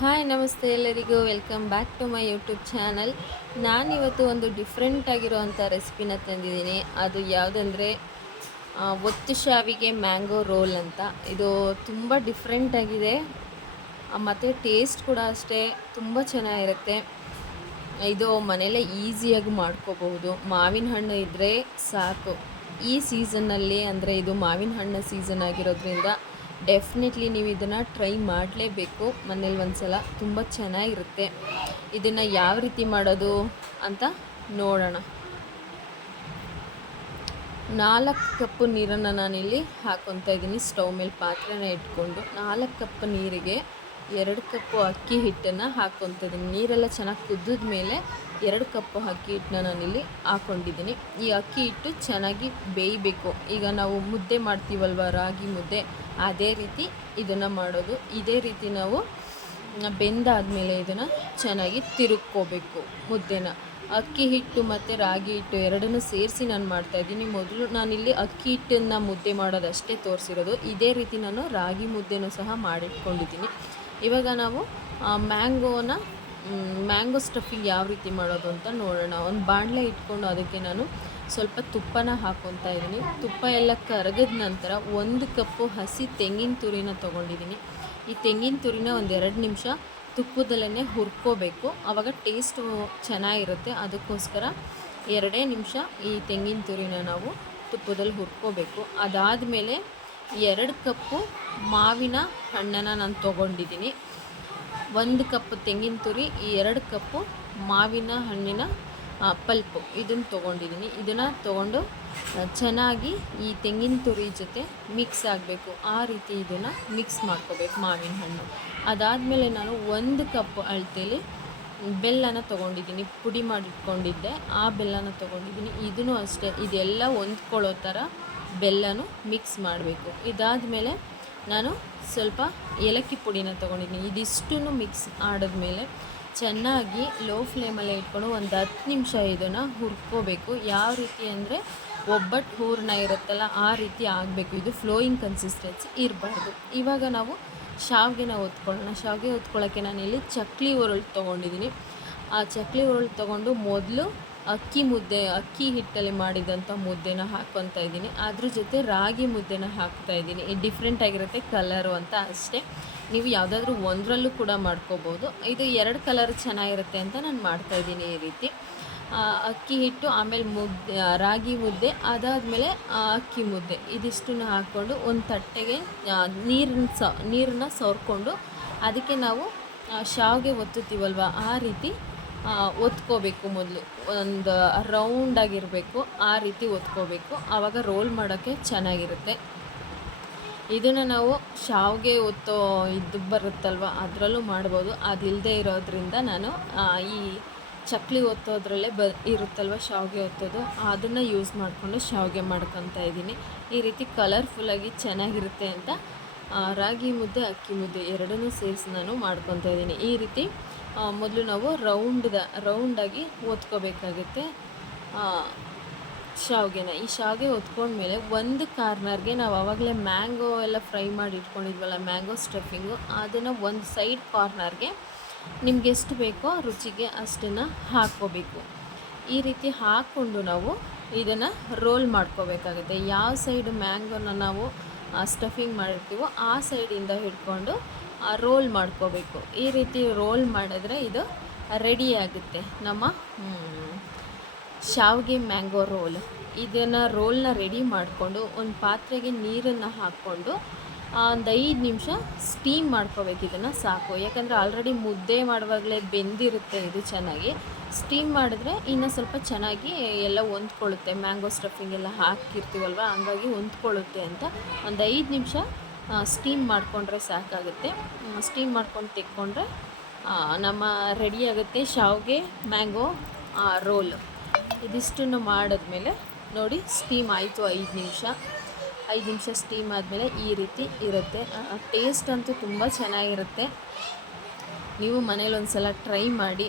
Hi, ನಮಸ್ತೆ ಎಲ್ಲರಿಗೂ. Welcome back to my YouTube channel ನಾನಿವತ್ತು ಒಂದು ಡಿಫ್ರೆಂಟ್ ಆಗಿರೋವಂಥ ರೆಸಿಪಿನ ತಂದಿದ್ದೀನಿ. ಅದು ಯಾವುದಂದರೆ ಒತ್ತು ಶಾವಿಗೆ ಮ್ಯಾಂಗೋ ರೋಲ್ ಅಂತ. ಇದು ತುಂಬ ಡಿಫ್ರೆಂಟ್ ಆಗಿದೆ. ಮತ್ತು ಟೇಸ್ಟ್ ಕೂಡ ಅಷ್ಟೇ. ತುಂಬ ಚೆನ್ನಾಗಿರುತ್ತೆ. ಇದು ಮನೆಯಲ್ಲೇ ಈಸಿಯಾಗಿ ಮಾಡ್ಕೋಬಹುದು. ಮಾವಿನ ಹಣ್ಣು ಇದ್ದರೆ ಸಾಕು. ಈ ಸೀಸನ್ನಲ್ಲಿ ಅಂದರೆ ಇದು ಮಾವಿನ ಹಣ್ಣು ಸೀಸನ್ ಆಗಿರೋದ್ರಿಂದ ಡೆಫಿನೆಟ್ಲಿ ನೀವು ಇದನ್ನು ಟ್ರೈ ಮಾಡಲೇಬೇಕು. ಮನೇಲಿ ಒಂದು ಸಲ ತುಂಬ ಚೆನ್ನಾಗಿರುತ್ತೆ. ಇದನ್ನು ಯಾವ ರೀತಿ ಮಾಡೋದು ಅಂತ ನೋಡೋಣ. ನಾಲ್ಕು ಕಪ್ಪು ನೀರನ್ನು ನಾನಿಲ್ಲಿ ಹಾಕ್ಕೊತಾ ಇದ್ದೀನಿ. ಸ್ಟವ್ ಮೇಲೆ ಪಾತ್ರೆನ ಇಟ್ಕೊಂಡು ನಾಲ್ಕು ಕಪ್ ನೀರಿಗೆ ಎರಡು ಕಪ್ಪು ಅಕ್ಕಿ ಹಿಟ್ಟನ್ನು ಹಾಕೊತ ಇದ್ದೀನಿ. ನೀರೆಲ್ಲ ಚೆನ್ನಾಗಿ ಕುದ್ದಿದ ಮೇಲೆ ಎರಡು ಕಪ್ಪು ಅಕ್ಕಿ ಹಿಟ್ಟನ್ನ ನಾನಿಲ್ಲಿ ಹಾಕ್ಕೊಂಡಿದ್ದೀನಿ ಈ ಅಕ್ಕಿ ಹಿಟ್ಟು ಚೆನ್ನಾಗಿ ಬೇಯಬೇಕು. ಈಗ ನಾವು ಮುದ್ದೆ ಮಾಡ್ತೀವಲ್ವ, ರಾಗಿ ಮುದ್ದೆ? ಅದೇ ರೀತಿ ಇದನ್ನು ಮಾಡೋದು. ಇದೇ ರೀತಿ ನಾವು ಬೆಂದಾದಮೇಲೆ ಇದನ್ನು ಚೆನ್ನಾಗಿ ತಿರುಗ್ಕೋಬೇಕು ಮುದ್ದೆನ. ಅಕ್ಕಿ ಹಿಟ್ಟು ಮತ್ತು ರಾಗಿ ಹಿಟ್ಟು ಎರಡನ್ನೂ ಸೇರಿಸಿ ನಾನು ಮಾಡ್ತಾಯಿದ್ದೀನಿ ಮೊದಲು ನಾನಿಲ್ಲಿ ಅಕ್ಕಿ ಹಿಟ್ಟನ್ನು ಮುದ್ದೆ ಮಾಡೋದಷ್ಟೇ ತೋರಿಸಿರೋದು. ಇದೇ ರೀತಿ ನಾನು ರಾಗಿ ಮುದ್ದೆನೂ ಸಹ ಮಾಡಿಟ್ಕೊಂಡಿದ್ದೀನಿ. ಇವಾಗ ನಾವು ಮ್ಯಾಂಗೋನ ಮ್ಯಾಂಗೋ ಸ್ಟಫಿಂಗ್ ಯಾವ ರೀತಿ ಮಾಡೋದು ಅಂತ ನೋಡೋಣ. ಒಂದು ಬಾಣಲೆ ಇಟ್ಕೊಂಡು ಅದಕ್ಕೆ ನಾನು ಸ್ವಲ್ಪ ತುಪ್ಪನ ಹಾಕ್ಕೊತಾ ಇದ್ದೀನಿ. ತುಪ್ಪ ಎಲ್ಲ ಕರಗಿದ ನಂತರ ಒಂದು ಕಪ್ಪು ಹಸಿ ತೆಂಗಿನ ತುರಿನ ತೊಗೊಂಡಿದ್ದೀನಿ. ಈ ತೆಂಗಿನ ತುರಿನ ಒಂದು ಎರಡು ನಿಮಿಷ ತುಪ್ಪದಲ್ಲೇ ಹುರ್ಕೋಬೇಕು. ಆವಾಗ ಟೇಸ್ಟು ಚೆನ್ನಾಗಿರುತ್ತೆ. ಅದಕ್ಕೋಸ್ಕರ ಎರಡೇ ನಿಮಿಷ ಈ ತೆಂಗಿನ ತುರಿನ ನಾವು ತುಪ್ಪದಲ್ಲಿ ಹುರ್ಕೋಬೇಕು. ಅದಾದಮೇಲೆ ಎರಡು ಕಪ್ಪು ಮಾವಿನ ಹಣ್ಣನ್ನು ನಾನು ತೊಗೊಂಡಿದ್ದೀನಿ. ಒಂದು ಕಪ್ ತೆಂಗಿನ ತುರಿ, ಈ ಎರಡು ಕಪ್ಪು ಮಾವಿನ ಹಣ್ಣಿನ ಪಲ್ಪು. ಇದನ್ನು ತೊಗೊಂಡಿದ್ದೀನಿ ಇದನ್ನು ತೊಗೊಂಡು ಚೆನ್ನಾಗಿ ಈ ತೆಂಗಿನ ತುರಿ ಜೊತೆ ಮಿಕ್ಸ್ ಆಗಬೇಕು. ಆ ರೀತಿ ಇದನ್ನು ಮಿಕ್ಸ್ ಮಾಡ್ಕೋಬೇಕು ಮಾವಿನ ಹಣ್ಣು. ಅದಾದಮೇಲೆ ನಾನು ಒಂದು ಕಪ್ ಅಳತೆಯಲ್ಲಿ ಬೆಲ್ಲನ ತೊಗೊಂಡಿದ್ದೀನಿ ಪುಡಿ ಮಾಡಿಟ್ಕೊಂಡಿದ್ದೆ. ಆ ಬೆಲ್ಲನ ತೊಗೊಂಡಿದ್ದೀನಿ ಇದನ್ನು ಅಷ್ಟೇ. ಇದೆಲ್ಲ ಹೊಂದ್ಕೊಳ್ಳೋ ಥರ ಬೆಲ್ಲನೂ ಮಿಕ್ಸ್ ಮಾಡಬೇಕು. ಇದಾದಮೇಲೆ ನಾನು ಸ್ವಲ್ಪ ಏಲಕ್ಕಿ ಪುಡಿನ ತೊಗೊಂಡಿದ್ದೀನಿ. ಇದಿಷ್ಟು ಮಿಕ್ಸ್ ಮಾಡಿದ್ಮೇಲೆ ಚೆನ್ನಾಗಿ ಲೋ ಫ್ಲೇಮಲ್ಲೇ ಇಟ್ಕೊಂಡು ಒಂದು ಹತ್ತು ನಿಮಿಷ ಇದನ್ನು ಹುರ್ಕೋಬೇಕು. ಯಾವ ರೀತಿ ಅಂದರೆ ಒಬ್ಬಟ್ಟು ಹೂರ್ಣ ಇರುತ್ತಲ್ಲ ಆ ರೀತಿ ಆಗಬೇಕು. ಇದು ಫ್ಲೋಯಿಂಗ್ ಕನ್ಸಿಸ್ಟೆನ್ಸಿ ಇರಬಾರ್ದು. ಇವಾಗ ನಾವು ಶಾವಿಗೆನ ಹೊತ್ಕೊಳ್ಳೋಣ. ಶಾವಿಗೆ ಹೊತ್ಕೊಳ್ಳೋಕ್ಕೆ ನಾನಿಲ್ಲಿ ಚಕ್ಲಿ ಹುರುಳು ತೊಗೊಂಡಿದ್ದೀನಿ. ಆ ಚಕ್ಲಿ ಹುರುಳು ತೊಗೊಂಡು ಮೊದಲು ಅಕ್ಕಿ ಮುದ್ದೆ, ಅಕ್ಕಿ ಹಿಟ್ಟಲ್ಲಿ ಮಾಡಿದಂಥ ಮುದ್ದೆನ ಹಾಕ್ಕೊತಾ ಇದ್ದೀನಿ. ಅದ್ರ ಜೊತೆ ರಾಗಿ ಮುದ್ದೆನ ಹಾಕ್ತಾ ಇದ್ದೀನಿ. ಡಿಫ್ರೆಂಟ್ ಆಗಿರುತ್ತೆ ಕಲರು ಅಂತ ಅಷ್ಟೇ. ನೀವು ಯಾವುದಾದ್ರೂ ಒಂದರಲ್ಲೂ ಕೂಡ ಮಾಡ್ಕೋಬೋದು. ಇದು ಎರಡು ಕಲರ್ ಚೆನ್ನಾಗಿರುತ್ತೆ ಅಂತ ನಾನು ಮಾಡ್ತಾಯಿದ್ದೀನಿ ಈ ರೀತಿ. ಅಕ್ಕಿ ಹಿಟ್ಟು, ಆಮೇಲೆ ಮುದ್ದೆ ರಾಗಿ ಮುದ್ದೆ, ಅದಾದಮೇಲೆ ಅಕ್ಕಿ ಮುದ್ದೆ. ಇದಿಷ್ಟನ್ನು ಹಾಕ್ಕೊಂಡು ಒಂದು ತಟ್ಟೆಗೆ ನೀರನ್ನ ಸ ನೀರನ್ನ ಸವರ್ಕೊಂಡು ಅದಕ್ಕೆ ನಾವು ಶಾವಿಗೆ ಒತ್ತುತ್ತೀವಲ್ವ, ಆ ರೀತಿ ಒತ್ಕೋಬೇಕು ಮೊದಲು. ಒಂದು ರೌಂಡಾಗಿರಬೇಕು ಆ ರೀತಿ ಒತ್ಕೋಬೇಕು. ಆವಾಗ ರೋಲ್ ಮಾಡೋಕ್ಕೆ ಚೆನ್ನಾಗಿರುತ್ತೆ. ಇದನ್ನು ನಾವು ಶಾವಿಗೆ ಒತ್ತೋ ಇದು ಬರುತ್ತಲ್ವ, ಅದರಲ್ಲೂ ಮಾಡ್ಬೋದು. ಅದಿಲ್ಲದೆ ಇರೋದ್ರಿಂದ ನಾನು ಈ ಚಕ್ಲಿ ಒತ್ತೋದ್ರಲ್ಲೇ ಬ, ಇರುತ್ತಲ್ವ ಶಾವಿಗೆ ಒತ್ತೋದು, ಅದನ್ನು ಯೂಸ್ ಮಾಡಿಕೊಂಡು ಶಾವಿಗೆ ಮಾಡ್ಕೊತಾ ಇದ್ದೀನಿ ಈ ರೀತಿ ಕಲರ್ಫುಲ್ಲಾಗಿ ಚೆನ್ನಾಗಿರುತ್ತೆ ಅಂತ ರಾಗಿ ಮುದ್ದೆ, ಅಕ್ಕಿ ಮುದ್ದೆ ಎರಡನ್ನೂ ಸೇರಿಸಿ ನಾನು ಮಾಡ್ಕೊತಾ ಇದ್ದೀನಿ. ಈ ರೀತಿ ಮೊದಲು ನಾವು ರೌಂಡ್ದ ರೌಂಡಾಗಿ ಓದ್ಕೋಬೇಕಾಗುತ್ತೆ ಶಾವಿಗೆನ. ಈ ಶಾವಿಗೆ ಮೇಲೆ ಒಂದು ಕಾರ್ನರ್ಗೆ ನಾವು ಆವಾಗಲೇ ಮ್ಯಾಂಗೋ ಎಲ್ಲ ಫ್ರೈ ಮಾಡಿ ಇಟ್ಕೊಂಡಿದ್ವಲ್ಲ, ಮ್ಯಾಂಗೋ ಸ್ಟಫಿಂಗು, ಅದನ್ನು ಒಂದು ಸೈಡ್ ಕಾರ್ನರ್ಗೆ ನಿಮ್ಗೆ ಎಷ್ಟು ಬೇಕೋ ರುಚಿಗೆ ಅಷ್ಟನ್ನು ಹಾಕ್ಕೋಬೇಕು. ಈ ರೀತಿ ಹಾಕ್ಕೊಂಡು ನಾವು ಇದನ್ನು ರೋಲ್ ಮಾಡ್ಕೋಬೇಕಾಗುತ್ತೆ. ಯಾವ ಸೈಡ್ ಮ್ಯಾಂಗೋನ ನಾವು ಸ್ಟಫಿಂಗ್ ಮಾಡಿರ್ತೀವೋ ಆ ಸೈಡಿಂದ ಹಿಡ್ಕೊಂಡು ರೋಲ್ ಮಾಡ್ಕೋಬೇಕು. ಈ ರೀತಿ ರೋಲ್ ಮಾಡಿದ್ರೆ ಇದು ರೆಡಿ ಆಗುತ್ತೆ. ನಮ್ಮ ಶಾವಿಗೆ ಮ್ಯಾಂಗೋ ರೋಲ್ ಇದನ್ನು ರೋಲ್ನ ರೆಡಿ ಮಾಡಿಕೊಂಡು, ಒಂದು ಪಾತ್ರೆಗೆ ನೀರನ್ನು ಹಾಕ್ಕೊಂಡು ಒಂದು ಐದು ನಿಮಿಷ ಸ್ಟೀಮ್ ಮಾಡ್ಕೋಬೇಕು. ಇದನ್ನು ಸಾಕು. ಯಾಕಂದರೆ ಆಲ್ರೆಡಿ ಮುದ್ದೆ ಮಾಡುವಾಗಲೇ ಬೆಂದಿರುತ್ತೆ ಇದು ಚೆನ್ನಾಗಿ. ಸ್ಟೀಮ್ ಮಾಡಿದ್ರೆ ಇನ್ನೂ ಸ್ವಲ್ಪ ಚೆನ್ನಾಗಿ ಎಲ್ಲ ಹೊಂದ್ಕೊಳ್ಳುತ್ತೆ. ಮ್ಯಾಂಗೋ ಸ್ಟಫಿಂಗ್ ಎಲ್ಲ ಹಾಕಿರ್ತೀವಲ್ವ? ಹಂಗಾಗಿ ಹೊಂದ್ಕೊಳ್ಳುತ್ತೆ ಅಂತ ಒಂದು ಐದು ನಿಮಿಷ ಸ್ಟೀಮ್ ಮಾಡಿಕೊಂಡ್ರೆ ಸಾಕಾಗುತ್ತೆ. ಸ್ಟೀಮ್ ಮಾಡ್ಕೊಂಡು ತೆಕ್ಕೊಂಡ್ರೆ ನಮ್ಮ ರೆಡಿ ಆಗುತ್ತೆ ಶಾವಿಗೆ ಮ್ಯಾಂಗೋ ರೋಲ್ ಇದಿಷ್ಟನ್ನು ಮಾಡಿದ್ಮೇಲೆ ನೋಡಿ ಸ್ಟೀಮ್ ಆಯಿತು ಐದು ನಿಮಿಷ. ಐದು ನಿಮಿಷ ಸ್ಟೀಮ್ ಆದಮೇಲೆ ಈ ರೀತಿ ಇರುತ್ತೆ. ಟೇಸ್ಟ್ ಅಂತೂ ತುಂಬ ಚೆನ್ನಾಗಿರುತ್ತೆ. ನೀವು ಮನೇಲಿ ಒಂದು ಸಲ ಟ್ರೈ ಮಾಡಿ.